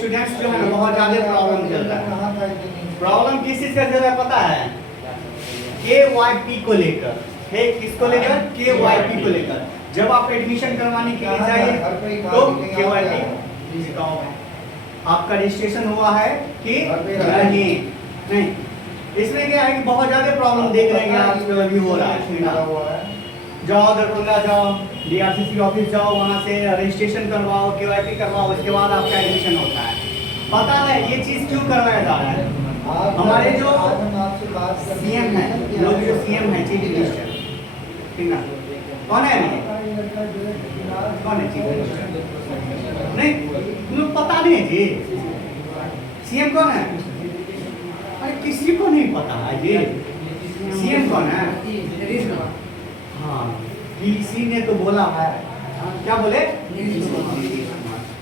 Students जो है ना बहुत ज्यादा प्रॉब्लम चल रहा है। प्रॉब्लम किस चीज का चल रहा है पता है? KYP को लेकर। किसको लेकर? KYP को लेकर। जब आप एडमिशन करवाने के लिए जाइए तो KYP आपका रजिस्ट्रेशन हुआ है कि नहीं। इसमें क्या है कि बहुत ज्यादा प्रॉब्लम देख रहे हैं आजकल अभी हो रहा है। जाओ दरभंगा जाओ, DRCC ऑफिस जाओ, वहाँ से रजिस्ट्रेशन करवाओ, KYP करवाओ, उसके बाद आपका एडमिशन होता है। पता है ये चीज क्यों करवाया जा रहा है? हमारे जो CM है, लोग जो CM है, चीफ मिनिस्टर, ठीक ना, कौन है ये? कौन है चीफ मिनिस्टर? नहीं, तुम्हें पता नहीं है जी CM कौन है? अरे किसी को नहीं पता है जी CM कौन है? हाँ, DC ने तो बोला है, क्या बोले?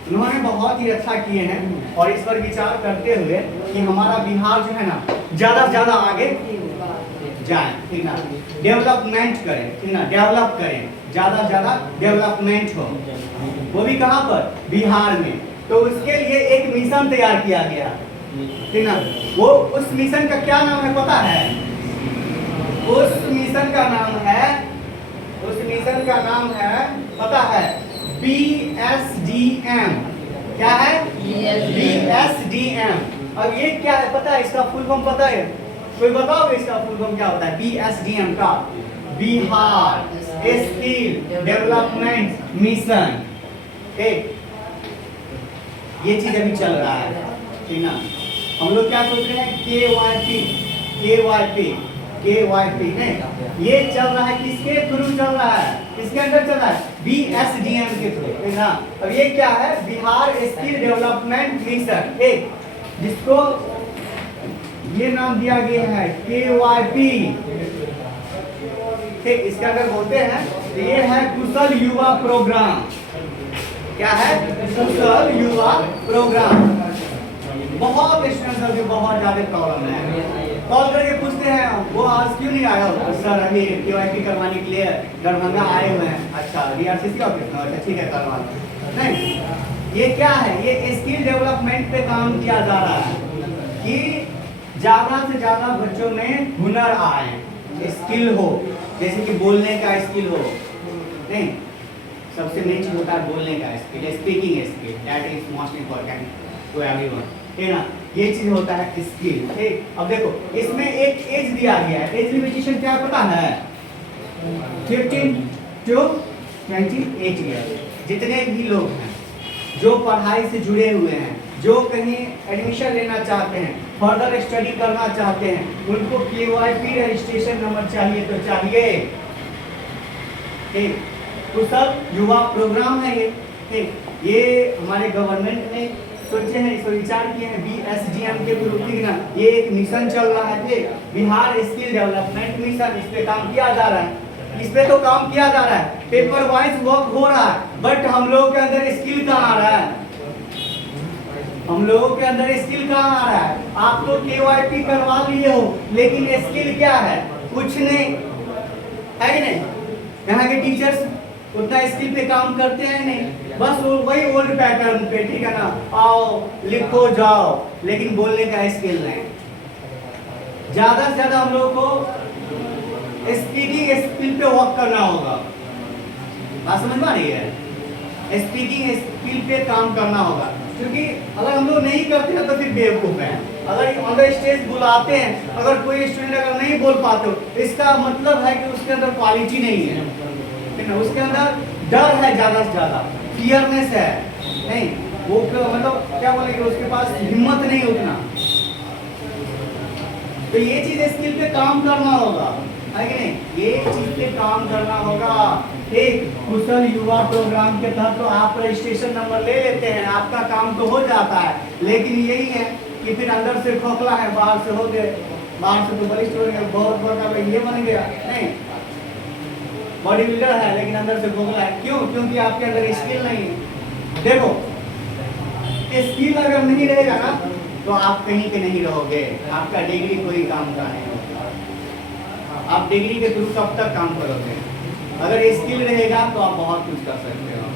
उन्होंने बहुत ही अच्छा किए हैं और इस पर विचार करते हुए कि हमारा बिहार जो है ना ज्यादा से ज्यादा आगे जाए, ठीक ना, डेवलपमेंट करें, ठीक ना, डेवलप करें, ज्यादा से ज्यादा डेवलपमेंट हो, वो भी कहाँ पर? बिहार में। तो उसके लिए एक मिशन तैयार किया गया, ठीक ना। वो उस मिशन का क्या नाम है पता है? उस मिशन का नाम है पता है? BSDM। क्या है? BSDM। अब ये क्या है पता है? इसका फुल फॉर्म पता है? कोई बताओगे इसका फुल फॉर्म क्या होता है? BSDM का बिहार स्किल डेवलपमेंट मिशन। ये चीज अभी चल रहा है, ठीक ना। हम लोग क्या सोच रहे हैं? KYP नहीं, ये चल रहा है किसके थ्रू चल रहा है? किसके अंदर चल रहा है? BSDM के थ्रू, ठीक ना। अब ये क्या है? बिहार स्किल डेवलपमेंट मिशन, जिसको ये नाम दिया गया है KYP, ठीक। इसके अंदर बोलते हैं ये है कुशल युवा प्रोग्राम। क्या है? कुशल युवा प्रोग्राम। बहुत स्टूडेंट्स अभी बहुत ज्यादा प्रॉब्लम है, कॉल करके पूछते हैं वो आज क्यों नहीं आया? सर अभी KYP करवाने के लिए दरभंगा आए हुए हैं। अच्छा, DRCC ऑफिस में? अच्छा ठीक है, करवा लो। नहीं, ये क्या है? ये स्किल डेवलपमेंट पे काम किया जा रहा है कि ज्यादा से ज्यादा बच्चों में हुनर आए, स्किल हो, जैसे कि बोलने का स्किल हो। नहीं, सबसे मेन चीज होता है बोलने का skill, speaking skill, that is most important to everyone, ठीक ना। ये चीज होता है स्किल, ठीक। अब देखो इसमें एक एज दिया गया है, एज लिमिटेशन क्या पता है? 15 to 28 ईयर। जितने भी लोग हैं जो पढ़ाई से जुड़े हुए हैं, जो कहीं एडमिशन लेना चाहते हैं, फर्दर स्टडी करना चाहते हैं, उनको KYP रजिस्ट्रेशन नंबर चाहिए तो चाहिए, ठीक। कुशल युवा प्रोग्राम है ये, ठीक। ये हमारे गवर्नमेंट ने सोचे हैं, इसको विचार किए हैं BSDM के थ्रू, ठीक ना। ये एक मिशन चल रहा है, ठीक, बिहार स्किल डेवलपमेंट मिशन। इस पे काम किया जा रहा है, इस पे तो काम किया जा रहा है, पेपर वाइज वर्क हो रहा है, बट हम लोगों के अंदर स्किल कहाँ आ रहा है? हम लोगों के अंदर स्किल कहाँ आ रहा है? आप तो KYP करवा लिए हो, लेकिन स्किल क्या है? कुछ नहीं है कि नहीं? यहाँ के टीचर्स उतना स्किल पे काम करते हैं नहीं, बस वही ओल्ड पैटर्न पे, ठीक है ना, आओ लिखो जाओ, लेकिन बोलने का स्किल नहीं। ज्यादा से ज्यादा हम लोगों को स्पीकिंग स्किल पे वर्क करना होगा। बात समझ में आ रही है? स्पीकिंग स्किल पे काम करना होगा, क्योंकि अगर हम लोग नहीं करते हैं तो फिर बेवकूफ हैं। अगर ऑन द स्टेज बुलाते हैं, अगर कोई स्टूडेंट अगर नहीं बोल पाते हो, इसका मतलब है कि उसके अंदर क्वालिटी नहीं है, ठीक है, उसके अंदर डर है, ज्यादा से ज्यादा फियरनेस है, नहीं वो मतलब क्या बोलेंगे, उसके पास हिम्मत नहीं उतना। तो ये चीज स्किल पे काम करना होगा, है कि नहीं? ये चीज पे काम करना होगा। एक कुशल युवा प्रोग्राम के तहत तो आप रजिस्ट्रेशन नंबर ले लेते हैं, आपका काम तो हो जाता है, लेकिन यही है कि फिर अंदर से खोखला है, बाहर से हो गए, बाहर से तो बलिष्ठ हो गए, बहुत बड़ा ये बन गया, नहीं बॉडी बिल्डर है लेकिन अंदर से खोखला है। क्यों? क्योंकि आपके अंदर स्किल नहीं है। देखो स्किल अगर नहीं रहेगा ना तो आप कहीं के नहीं रहोगे, आपका डिग्री कोई काम का नहीं होगा। आप डिग्री के थ्रू कब तक काम करोगे? अगर स्किल रहेगा तो आप बहुत कुछ कर सकते हो,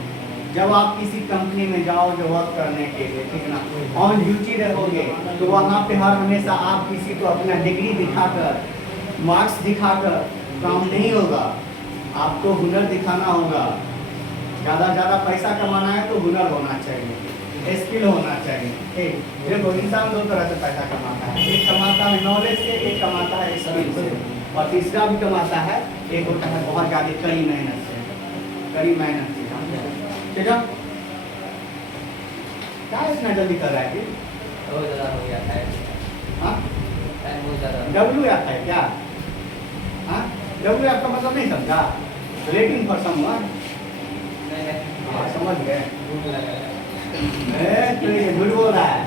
जब आप किसी कंपनी में जाओगे वर्क करने के लिए, ठीक है ना, ऑन ड्यूटी रहोगे, तो वहाँ पे हर हमेशा आप किसी को अपना डिग्री दिखाकर, मार्क्स दिखाकर काम नहीं होगा। आपको हुनर दिखाना होगा। ज़्यादा पैसा कमाना है तो हुनर होना चाहिए, स्किल होना चाहिए। ठीक, देखो इंसान दो तरह से पैसा कमाता है, एक कमाता है नॉलेज से, एक कमाता है स्किल से, और तीसरा भी कमाता है, एक होता है बहुत ज़्यादा कड़ी मेहनत से, कड़ी मेहनत से। ठीक है, क्या इतना जल्दी कर रहा है कि बहुत ज़्यादा हो गया है। हाँ, टाइम बहुत ज़्यादा। डब्ल्यू आता है क्या? हाँ, डब्ल्यू आपका मतलब नहीं समझा, रेटिंग फॉर समवन। हाँ, समझ गए। भूख लगा है। तो ये झूठ बोल रहा है,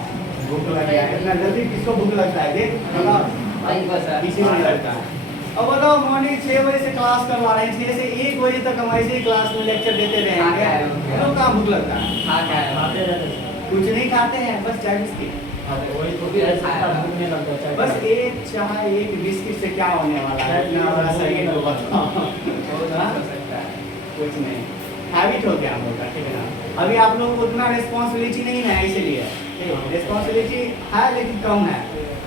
भूख लग गया है। इतना जल्दी किसको भूख लगता है? देख भाई बस किसी को नहीं लगता है। अब बताओ, मॉर्निंग 6 बजे से क्लास करवा रहे हैं, 6 से 1 बजे तक हम ऐसे ही क्लास में लेक्चर देते रहेंगे, तो कहाँ भूख लगता है? हाँ क्या है? कुछ नहीं खाते हैं, बस चाय बिस्किट। बस एक चाय एक बिस्किट से क्या होने वाला है? इतना बड़ा शरीर को बताओ। कुछ नहीं, हैबिट हो गया हम लोग का, ठीक है ना। अभी आप लोगों को उतना रिस्पॉन्सिबिलिटी नहीं है, इसीलिए रिस्पॉन्सिबिलिटी है लेकिन कम है।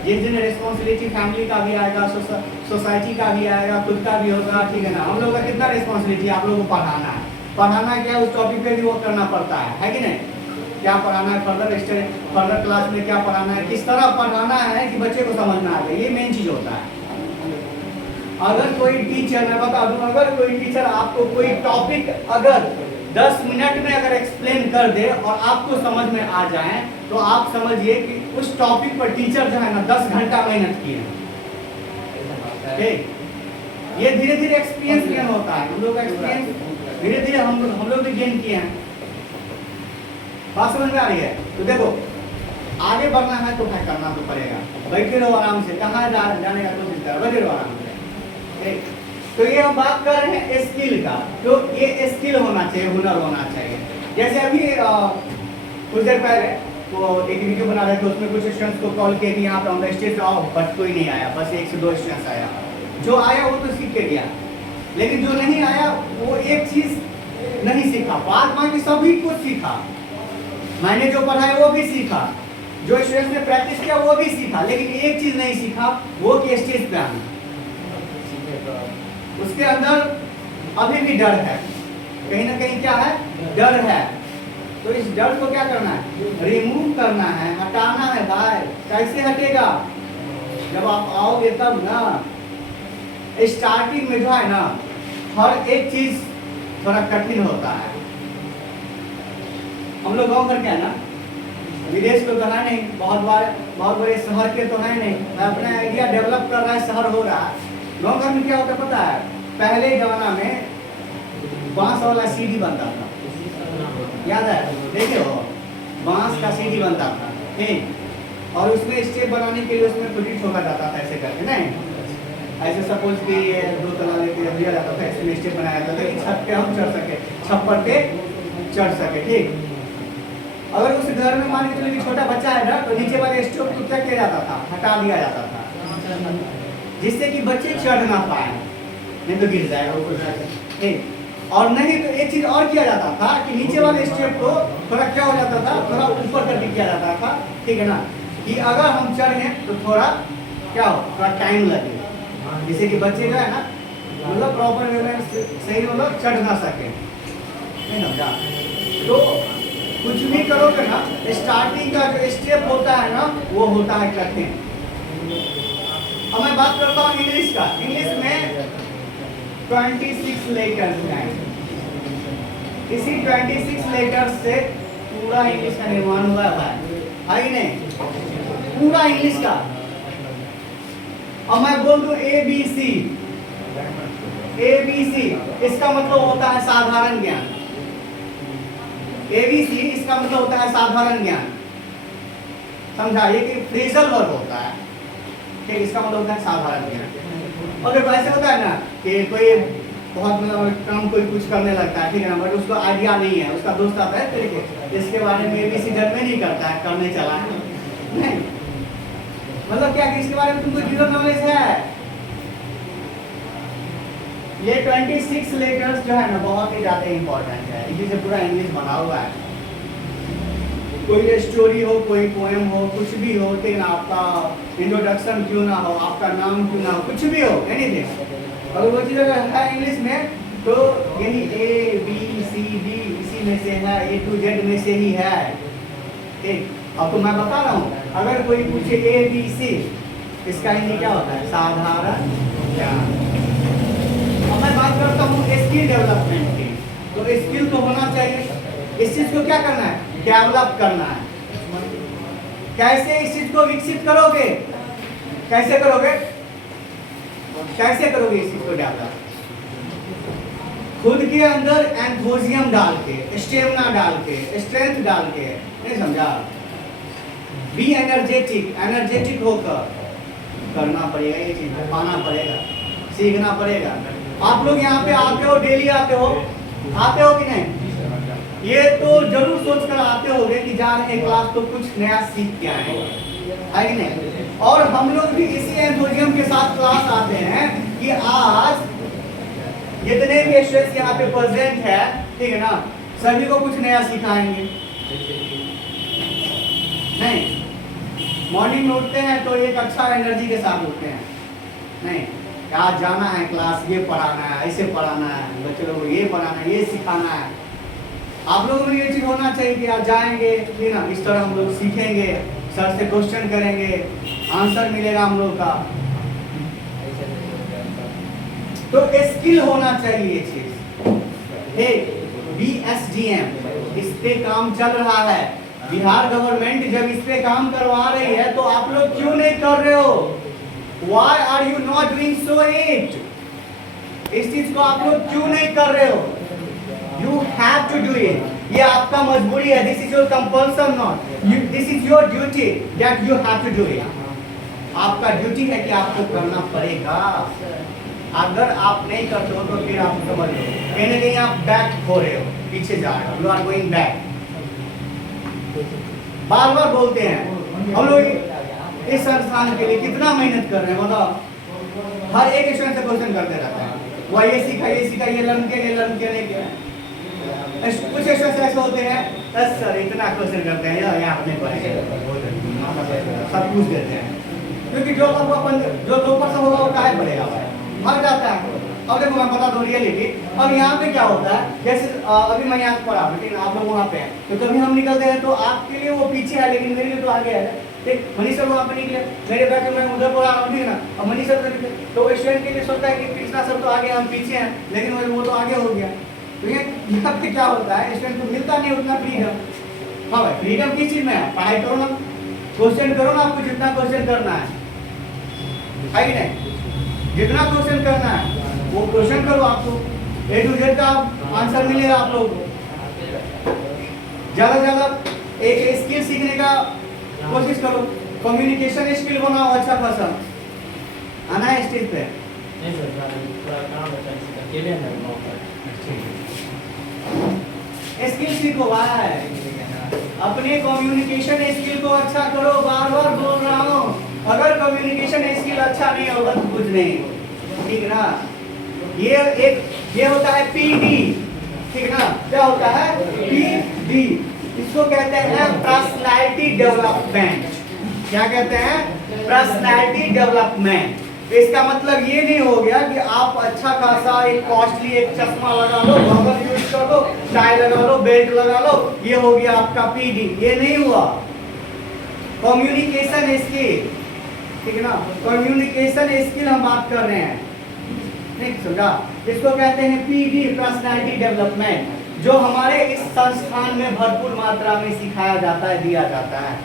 जिस दिन रिस्पॉन्सिबिलिटी फैमिली का भी आएगा, सोसाइटी का भी आएगा, खुद का भी होगा, ठीक है ना। हम लोग का कितना रिस्पॉन्सिबिलिटी, आप लोगों को पढ़ाना है। पढ़ाना क्या है, उस टॉपिक पे भी वर्क करना पड़ता है कि नहीं? क्या पढ़ाना है, फर्दर क्लास में क्या पढ़ाना है, किस तरह पढ़ाना है कि बच्चे को समझ में आ जाए, ये मेन चीज़ होता है। अगर कोई टीचर, मैं बता दूं, अगर कोई टीचर आपको कोई टॉपिक अगर 10 मिनट में अगर एक्सप्लेन कर दे और आपको समझ में आ जाए, तो आप समझिए कि उस टॉपिक पर टीचर जो है ना 10 घंटा मेहनत किए हैं। ठीक, ये धीरे धीरे एक्सपीरियंस गेन होता है। हम लोग का एक्सपीरियंस धीरे धीरे हम लोग भी गेन किए हैं। बात समझ में आ रही है? तो देखो, आगे बढ़ना है तो क्या करना तो पड़ेगा। बैठे रहो आराम से, कहाँ जाने का कोशिश करो, बैठे रहो आराम से। ठीक, तो ये हम बात कर रहे हैं स्किल का, तो ये स्किल होना चाहिए, हुनर होना चाहिए। जैसे अभी कुछ देर पहले वो एक वीडियो बना रहे थे, उसमें कुछ स्टूडेंट्स को कॉल किया कि यहाँ पे ऑन द स्टेज आओ, बट कोई नहीं आया, बस 1 से 2 स्टूडेंट्स आया। जो आया वो तो सीख के गया, लेकिन जो नहीं आया वो एक चीज़ नहीं सीखा, बाद बाकी सभी कुछ सीखा। मैंने जो पढ़ाया वो भी सीखा, जो स्टूडेंट्स ने प्रैक्टिस किया वो भी सीखा, लेकिन एक चीज़ नहीं सीखा, वो कि स्टेज पे आना। उसके अंदर अभी भी डर है, कहीं ना कहीं क्या है, डर है। तो इस डर को क्या करना है, रिमूव करना है, हटाना है। भाई कैसे हटेगा? जब आप आओगे तब ना। स्टार्टिंग में जो है ना, हर एक चीज थोड़ा कठिन होता है। हम लोग गाँव घर के है ना, विदेश को तो है नहीं, बहुत बड़े शहर के तो है नहीं। मैं अपना आइडिया डेवलप कर रहा है, शहर हो रहा है। गाँव घर में क्या होता पता है? पहले जमाना में बांस वाला सीढ़ी बनता था, याद है? देखे हो, बांस का सीढ़ी बनता था, ठीक, और उसमें स्टेप बनाने के लिए उसमें खुटी ठोका जाता था, ऐसे करके नहीं, ऐसे सपोज कि 2 तला लेके दिया जाता था, इसमें स्टेप बनाया जाता था कि छत पे हम चढ़ सके, छप्पर पे चढ़ सके। ठीक, अगर उस घर में मान के चलिए छोटा बच्चा है ना, तो नीचे वाले स्टेप को क्या किया जाता था, हटा दिया जाता था, जिससे कि बच्चे चढ़ ना पाए, नहीं तो गिर जाएगा वो कुछ। ठीक, और नहीं तो एक चीज और किया जाता था कि नीचे वाले स्टेप को थोड़ा क्या हो जाता था, थोड़ा ऊपर करके किया जाता था, ठीक है ना, कि अगर हम चढ़े तो थोड़ा क्या हो, थोड़ा टाइम लगे, जिससे कि बच्चे जो है ना मतलब प्रॉपर वे में सही मतलब चढ़ ना सके, नहीं समझा? तो कुछ भी करोगे ना, स्टार्टिंग का जो स्टेप होता है ना, वो होता है कठिन। अब मैं बात करता हूँ इंग्लिश का। इंग्लिश में 26 लेटर्स हैं। इसी 26 लेटर्स से पूरा इंग्लिश का निर्माण हुआ है कि नहीं? पूरा इंग्लिश का। अब मैं बोल दूं ABC, ABC इसका मतलब होता है साधारण ज्ञान। ABC इसका मतलब होता है साधारण ज्ञान, समझा? ये कि फ्रेजल वर्ब होता है, ठीक, इसका मतलब होता है साधारण ज्ञान। अगर वैसे होता है ना कि कोई बहुत मतलब काम कोई कुछ करने लगता है, ठीक है ना, बट उसको आइडिया नहीं है, उसका दोस्त आता है तरीके इसके बारे में ABC जब में नहीं करता है, करने चला है नहीं, मतलब क्या कि इसके बारे में तुमको जीरो नॉलेज है, ये 26 लेटर्स जो है ना बहुत ही ज़्यादा इम्पोर्टेंट है, इसी से पूरा इंग्लिश बना हुआ है। कोई स्टोरी हो, कोई पोएम हो, कुछ भी हो, लेकिन आपका इंट्रोडक्शन क्यों ना हो, आपका नाम क्यों ना हो, कुछ भी हो, एनीथिंग, अगर वो चीज़ अगर है इंग्लिश में तो यही ABCD इसी में से है, A to Z में से ही है। ठीक, अब तो मैं बता रहा हूँ, अगर कोई पूछे ABC इसका हिंदी क्या होता है? साधारण ज्ञान। अब मैं बात करता हूँ स्किल डेवलपमेंट की, तो स्किल तो होना चाहिए। इस चीज को क्या करना है? डेवलप करना है। कैसे इस चीज को विकसित करोगे? कैसे करोगे? कैसे करोगे इस चीज को डेवलप? खुद के अंदर एंथुसियाज्म डाल के, स्टेमिना डाल के, स्ट्रेंथ डाल के, नहीं समझा? बी एनर्जेटिक, एनर्जेटिक होकर करना पड़ेगा, ये चीज पाना पड़ेगा, सीखना पड़ेगा। आप लोग यहाँ पे आते हो, डेली आते हो कि नहीं? ये तो जरूर सोच कर आते होंगे कि जा रहे हैं क्लास तो कुछ नया सीख के आए, है कि नहीं? और हम लोग भी इसी एंथुसियाज्म के साथ क्लास आते हैं कि आज जितने भी स्टूडेंट्स यहाँ पे प्रेजेंट है, ठीक है ना, सभी को कुछ नया सिखाएंगे। नहीं, मॉर्निंग में उठते हैं तो एक अच्छा एनर्जी के साथ उठते हैं, नहीं आज जाना है क्लास, ये पढ़ाना है, ऐसे पढ़ाना है, बच्चे लोगों को ये पढ़ाना है, ये सिखाना है। आप लोगों को ये चीज़ होना चाहिए कि आप जाएंगे, ठीक ना, इस तरह हम लोग सीखेंगे, सर से क्वेश्चन करेंगे, आंसर मिलेगा हम लोग का। तो स्किल होना चाहिए ये चीज। BSGM इस पे काम चल रहा है, बिहार गवर्नमेंट जब इस पे काम करवा रही है तो आप लोग क्यों नहीं कर रहे हो? Why are you not doing so it? इस चीज को आप लोग क्यों नहीं कर रहे हो? You have to do it. ये आपका मजबूरी है। This is your compulsion not. This is your duty that you have to do it. आपका ड्यूटी है कि आपको करना पड़ेगा। अगर आप नहीं करते हो तो फिर आप समझ लो कहीं ना कहीं आप बैक हो रहे हो, पीछे जा रहे हो, यू आर गोइंग बैक। बार बार बोलते हैं हम लोग इस संस्थान के लिए कितना मेहनत कर रहे हैं, मतलब हर एक स्टूडेंट से क्वेश्चन करते रहते हैं, वह ये सीखा, ये लर्न किया नहीं किया। कुछ स्टूडेंट्स ऐसे होते हैं, सर इतना क्वेश्चन करते हैं या आपने पढ़े, सब पूछ देते हैं, क्योंकि जो अपन जो 2% होगा वो काहे पढ़ेगा, भाग जाता है। अब देखो मैं बता दूं रियलिटी, अब यहाँ पे क्या होता है, जैसे अभी मैं यहाँ पढ़ा, लेकिन आप लोग वहाँ पे हैं, तो कभी हम निकलते हैं तो आपके लिए वो पीछे है लेकिन मेरे लिए तो आगे है। ठीक, मनीष सर वहाँ पे निकले, मेरे बैग में उधर पढ़ा रहा हूँ, ठीक है ना, अब मनीष सर निकले तो स्टूडेंट के लिए सोचता है कि कृष्णा सर तो आगे, हम पीछे हैं, लेकिन वो तो आगे हो गया। तो ये यहाँ पे क्या होता है, स्टूडेंट को मिलता नहीं उतना फ्रीडम। हाँ भाई, फ्रीडम किस चीज में है? पढ़ाई करो ना, क्वेश्चन करो ना, आपको जितना क्वेश्चन करना है कि नहीं, जितना क्वेश्चन करना है वो क्वेश्चन करो, आपको A to Z का आंसर मिलेगा आप लोगों को। ज्यादा से ज्यादा एक स्किल सीखने का कोशिश करो, कम्युनिकेशन स्किल बनाओ अच्छा खासा, आना है स्टेज पे। नहीं सर, थोड़ा काम होता है, अकेले नहीं होता है। स्किल सीखो भाई, अपने कम्युनिकेशन स्किल को अच्छा करो, बार बार बोल रहा हूँ। अगर कम्युनिकेशन स्किल अच्छा नहीं होगा तो कुछ नहीं, ठीक है ना। ये होता है PD, ठीक है ना, क्या होता है PD, इसको कहते हैं पर्सनालिटी डेवलपमेंट। क्या कहते हैं? Personality development. इसका मतलब ये नहीं हो गया कि आप अच्छा खासा एक कॉस्टली एक चश्मा लगा लो, गॉगल यूज कर लो, टाई लगा लो, बेल्ट लगा लो, ये हो गया आपका PD। ये नहीं हुआ। कम्युनिकेशन स्किल, ठीक है ना, कम्युनिकेशन स्किल हम बात कर रहे हैं, नहीं समझा? इसको कहते हैं PD, पर्सनालिटी डेवलपमेंट, जो हमारे इस संस्थान में भरपूर मात्रा में सिखाया जाता है, दिया जाता है।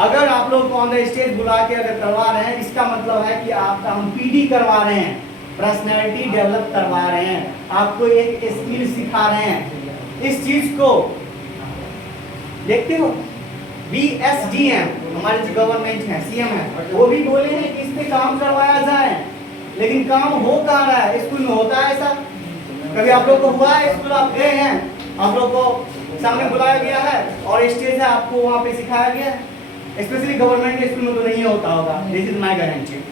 अगर आप लोग को ऑन द स्टेज बुला के अगर करवा रहे हैं, इसका मतलब है कि आपका हम PD करवा रहे हैं, पर्सनालिटी डेवलप करवा रहे हैं, आपको एक स्किल सिखा रहे हैं। इस चीज को देखते हो, BSGM हमारे जो गवर्नमेंट है, CM है, वो भी बोले हैं कि इस पे काम करवाया जाए, लेकिन काम हो कहाँ रहा है? स्कूल में होता है ऐसा? कभी आप लोग को हुआ है? स्कूल आप गए हैं, आप लोग को सामने बुलाया गया है और स्टेज है, आपको वहाँ पे सिखाया गया है? स्पेशली गवर्नमेंट के स्कूल में तो नहीं होता होगा, दिस इज माय गारंटी।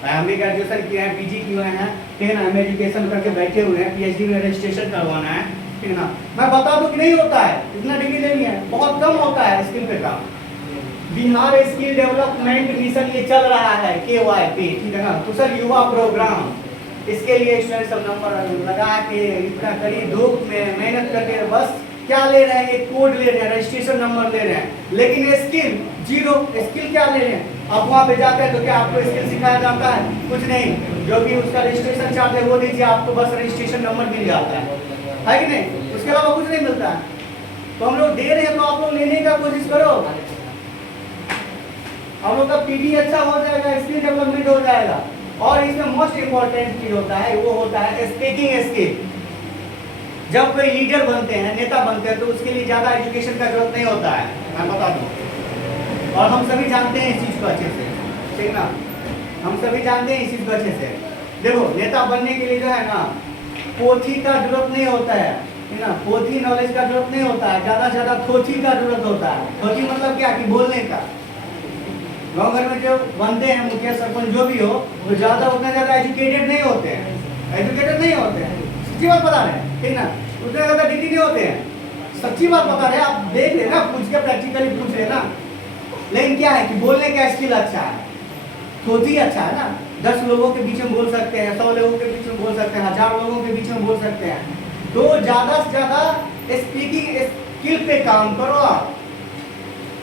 हम भी ग्रेजुएशन किए हैं, पीजी किए हैं, ठीक है ना, हम एजुकेशन करके बैठे हुए हैं, पीएचडी में रजिस्ट्रेशन करवाना है, ठीक है ना। मैं बता दूं कि नहीं होता है, इतना डिग्री लेनी है, बहुत कम होता है स्किल पे काम। बिहार स्किल डेवलपमेंट मिशन ये चल रहा है KYP, ठीक है ना, कुशल युवा प्रोग्राम। इसके लिए स्टूडेंट सब नंबर लगा के इतना कड़ी धूप में मेहनत करके बस क्या ले रहे हैं, एक कोड ले रहे हैं, रजिस्ट्रेशन नंबर ले रहे हैं, लेकिन स्किल जीरो। स्किल क्या ले रहे हैं? आप वहाँ पे जाते हैं तो क्या आपको स्किल सिखाया जाता है? कुछ नहीं, जो भी उसका रजिस्ट्रेशन चार्ज है वो दीजिए, आपको बस रजिस्ट्रेशन नंबर मिल जाता है कि नहीं? उसके अलावा कुछ नहीं मिलता है। तो हम लोग दे रहे हैं तो आप लोग लेने का कोशिश करो। हम लोग का पीडी अच्छा हो जाएगा, स्किल डेवलपमेंट हो जाएगा। और इसमें मोस्ट इम्पोर्टेंट चीज होता है, वो होता है स्पीकिंग स्किल। जब कोई लीडर बनते हैं, नेता बनते हैं, तो उसके लिए ज्यादा एजुकेशन का जरूरत नहीं होता है, मैं बता दूं। और हम सभी जानते हैं इस चीज को अच्छे से, ठीक ना, हम सभी जानते हैं इस चीज को अच्छे से। देखो, नेता बनने के लिए जो है ना, पोथी का जरूरत नहीं होता है, ठीक ना, पोथी नॉलेज का जरूरत नहीं होता है, ज्यादा से ज्यादा थोथी का जरूरत होता है। थोथी मतलब क्या कि बोलने का। गाँव घर में जो बनते हैं मुखिया सरपंच जो भी हो, वो ज्यादा उतना ज्यादा एजुकेटेड नहीं होते हैं, एजुकेटेड नहीं होते हैं, सच्ची बात बता रहे हैं, ठीक ना, उतना ज्यादा डिग्री नहीं होते हैं, सच्ची बात बता रहे हैं। आप देख लेना, पूछ के प्रैक्टिकली पूछ लेना। लेकिन क्या है कि बोलने का स्किल अच्छा है, थोथी अच्छा है ना, 10 लोगों के बीच में बोल सकते हैं, 100 लोगों के बीच में बोल सकते हैं, 1000 लोगों के बीच में बोल सकते हैं। तो ज्यादा से ज्यादा स्पीकिंग स्किल पे काम करो आप,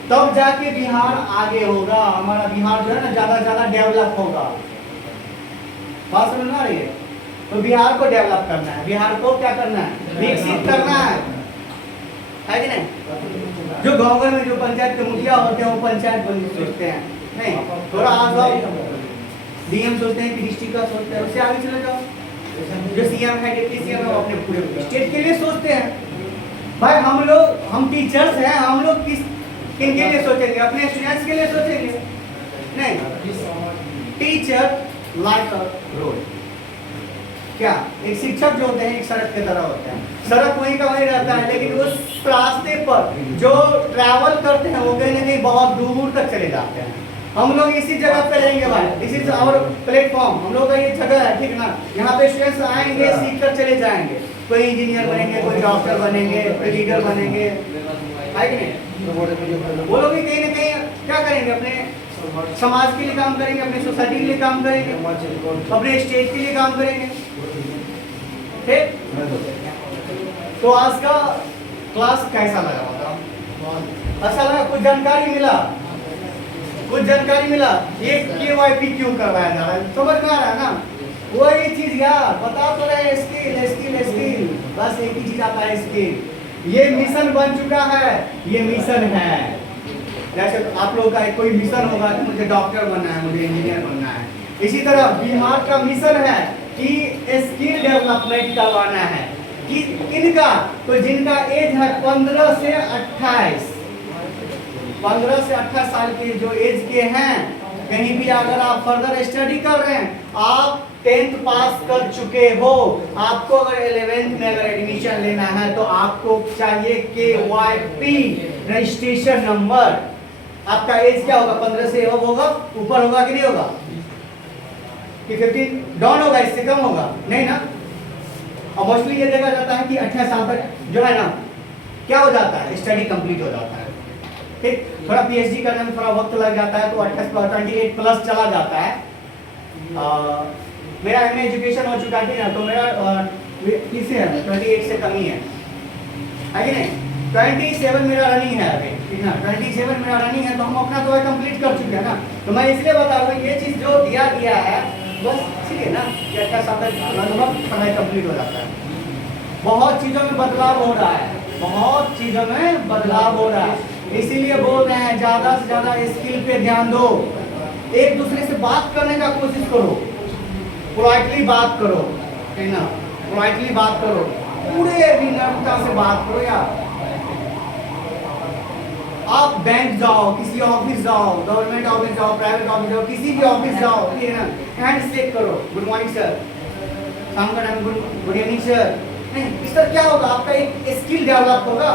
तब जाके बिहार आगे होगा। हमारा बिहार जो है ना ज्यादा से ज्यादा डेवलप होगा। बात समझ में आ रही है? तो बिहार को डेवलप करना है, बिहार को क्या करना है, विकसित करना है कि नहीं? जो गाँव घर में जो पंचायत के मुखिया होते हैं वो पंचायत बंदी सोचते हैं, नहीं, थोड़ा आगे डीएम सोचते हैं कि डिस्ट्रिक्ट का सोचते हैं, उससे आगे चले जाओ। जो सीएम है, डिप्टी सीएम है, वो अपने पूरे स्टेट के लिए सोचते हैं। भाई हम टीचर्स हैं, हम लोग किन के लिए सोचेंगे? अपने स्टूडेंट्स के लिए सोचेंगे? नहीं। टीचर लाइक अ रोड, क्या एक शिक्षक जो होते हैं एक सड़क की तरह होते हैं, सड़क वहीं का वहीं रहता है, लेकिन उस रास्ते पर जो ट्रैवल करते हैं वो कहीं ना कहीं बहुत दूर तक चले जाते हैं। हम लोग इसी जगह पे रहेंगे भाई, दिस इज आवर प्लेटफॉर्म, हम लोग का ये जगह है, ठीक ना। यहाँ पे स्टूडेंट्स आएंगे, सीख कर चले जाएंगे, कोई इंजीनियर बनेंगे, कोई डॉक्टर बनेंगे, कोई लीडर बनेंगे, है कि नहीं? वो लोग भी कहीं ना कहीं क्या करेंगे, अपने समाज के लिए काम करेंगे, अपने सोसाइटी के लिए काम करेंगे, अपने स्टेट के लिए काम करेंगे, ठीक? तो आज का क्लास कैसा लगा बताओ? अच्छा लगा? कुछ जानकारी मिला? कुछ जानकारी मिला? ये KYP क्यों करवाया जा रहा है, समझ में आ रहा है ना? वही चीज यार बता तो रहे, स्किल स्किल स्किल, बस एक ही चीज आता है, स्किल। ये मिशन बन चुका है, ये मिशन है। जैसे आप लोगों का कोई मिशन होगा कि मुझे डॉक्टर बनना है, मुझे इंजीनियर बनना है, इसी तरह बिहार का मिशन है कि स्किल डेवलपमेंट करवाना है। कि किनका? तो जिनका एज है 15 से 28, 15 से 28 साल के जो एज के हैं, कहीं भी अगर आप फर्दर स्टडी कर रहे हैं, आप 10th पास कर चुके हो, आपको अगर 11th में अगर एडमिशन लेना है तो आपको चाहिए KYP रजिस्ट्रेशन नंबर। आपका एज क्या होगा? 15 से अब होगा, ऊपर होगा कि नहीं होगा? कि 15 डाउन होगा, इससे कम होगा? नहीं ना। और मोस्टली ये देखा जाता है कि 28 साल तक जो है ना क्या हो जाता है, स्टडी कंप्लीट हो जाता है, ठीक। थोड़ा पीएचडी करने में थोड़ा वक्त लग जाता है, तो 28 प्लस चला जाता है। मेरा एमए एजुकेशन हो चुका है ना, तो मेरा किससे है 28 से कम ही है कि नहीं? 27 मेरा रनिंग है अभी, ठीक ना, 27 मेरा रनिंग है, तो हम अपना तो कंप्लीट कर चुके हैं ना। तो मैं इसलिए बता रहा हूँ ये चीज़ जो दिया गया है बस ठीक है ना, कि 28 साल तक लगभग पढ़ाई कंप्लीट हो जाता है। बहुत चीज़ों में बदलाव हो रहा है, बहुत चीज़ों में बदलाव हो रहा है, इसीलिए बोल रहे हैं ज़्यादा से ज़्यादा स्किल पे ध्यान दो। एक दूसरे से बात करने का कोशिश करो, पोलाइटली बात करो, है ना, पोलाइटली बात करो, पूरे विनम्रता से बात करो यार। आप बैंक जाओ, किसी ऑफिस जाओ, गवर्नमेंट ऑफिस जाओ, प्राइवेट ऑफिस जाओ, किसी भी ऑफिस जाओ, ठीक है ना, हैंड शेक करो, गुड मॉर्निंग सर, शाम का टाइम गुड इवनिंग सर। नहीं, इससे क्या होगा, आपका एक स्किल डेवलप होगा।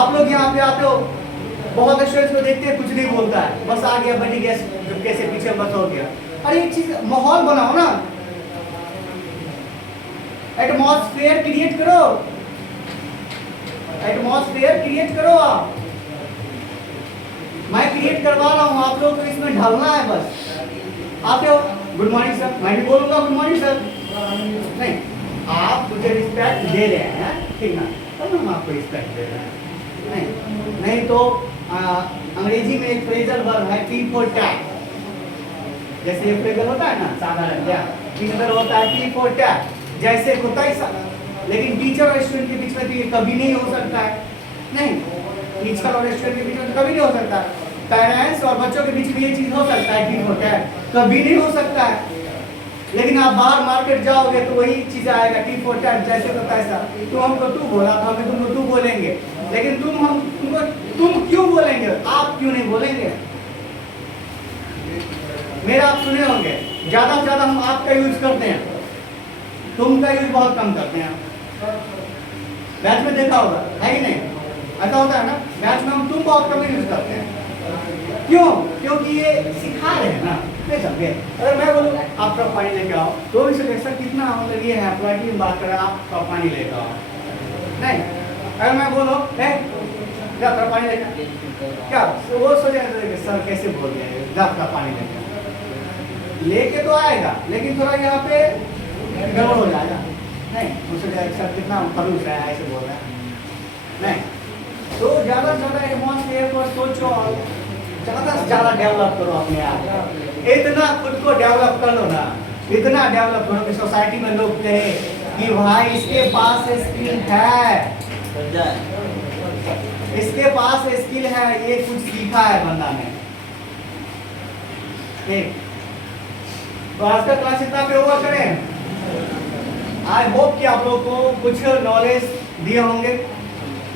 आप लोग यहाँ पे आते हो, बहुत स्टूडेंट्स को देखते हैं कुछ नहीं बोलता है, बस आ गया बैठ गया, कैसे पीछे बस हो गया, अरे एक चीज माहौल बनाओ ना, एटमॉस्फेयर क्रिएट करो, एटमॉस्फेयर क्रिएट करो। आप, मैं क्रिएट करवा रहा हूँ, आप लोग को इसमें ढलना है बस। आप गुड मॉर्निंग सर, मैं भी बोलूंगा गुड मॉर्निंग सर, नहीं आप मुझे रिस्पेक्ट दे रहे हैं, ठीक ना, तब हम आपको रिस्पेक्ट दे रहे हैं। नहीं तो अंग्रेजी में एक फ्रेजल वर्ब है टी फॉर टैट, जैसे ये फ्रेजल होता है ना साधारण, क्या किधर होता है टी फॉर टैट, जैसे होता है सब। लेकिन टीचर और स्टूडेंट के बीच में तो ये कभी नहीं हो सकता है, नहीं टीचर और स्टूडेंट के बीच में तो कभी नहीं हो सकता। पेरेंट्स और बच्चों के बीच में ये चीज हो सकता है, टी फॉर टैट, कभी नहीं हो सकता है। लेकिन आप बाहर मार्केट जाओगे तो वही चीज आएगा, टी फॉर टैट, जैसे तो तैसा। तू हमको तू बोला तो हमें तुमको तू बोलेंगे, लेकिन तुमको तुम क्यों बोलेंगे, आप क्यों नहीं बोलेंगे। मेरा आप सुने होंगे, ज्यादा से ज्यादा हम आपका यूज करते हैं, तुम का यूज बहुत कम करते हैं। मैच में देखा होगा, है कि नहीं, ऐसा होता है ना, मैच में हम तुम बहुत कम यूज करते हैं। क्यों? क्योंकि ये सिखा रहे हैं ना, नहीं समझे। अगर मैं बोलूँ आप कप पानी लेके आओ, तो भी सोचे सर कितना मतलब ये है पोलाइटली बात कर रहे हैं, आप कप पानी लेके आओ, नहीं। अगर मैं बोलो जा कप पानी लेके, क्या तो वो सोचे सर कैसे बोल रहे हैं, जा कप पानी लेके तो आएगा, लेकिन थोड़ा यहाँ पे गड़बड़ हो जाएगा, नहीं मुझसे सर कितना खलूस है, ऐसे बोल रहे हैं, नहीं। तो ज़्यादा से ज़्यादा एटमॉस्फेयर को सोचो और ज़्यादा से ज़्यादा डेवलप करो अपने आप, इतना खुद को डेवलप कर लो ना, इतना डेवलप करो कि सोसाइटी में लोग कहे कि भाई इसके पास स्किल है, इसके पास स्किल है, ये कुछ सीखा है बंदा ने। ठीक, तो आज का क्लास इतना पे ओवर करें। आई होप कि आप लोग को कुछ नॉलेज दिए होंगे,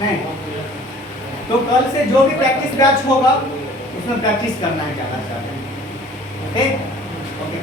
नहीं तो कल से जो भी प्रैक्टिस बैच होगा उसमें प्रैक्टिस करना है ज़्यादा से ज़्यादा, ठीक। ओके।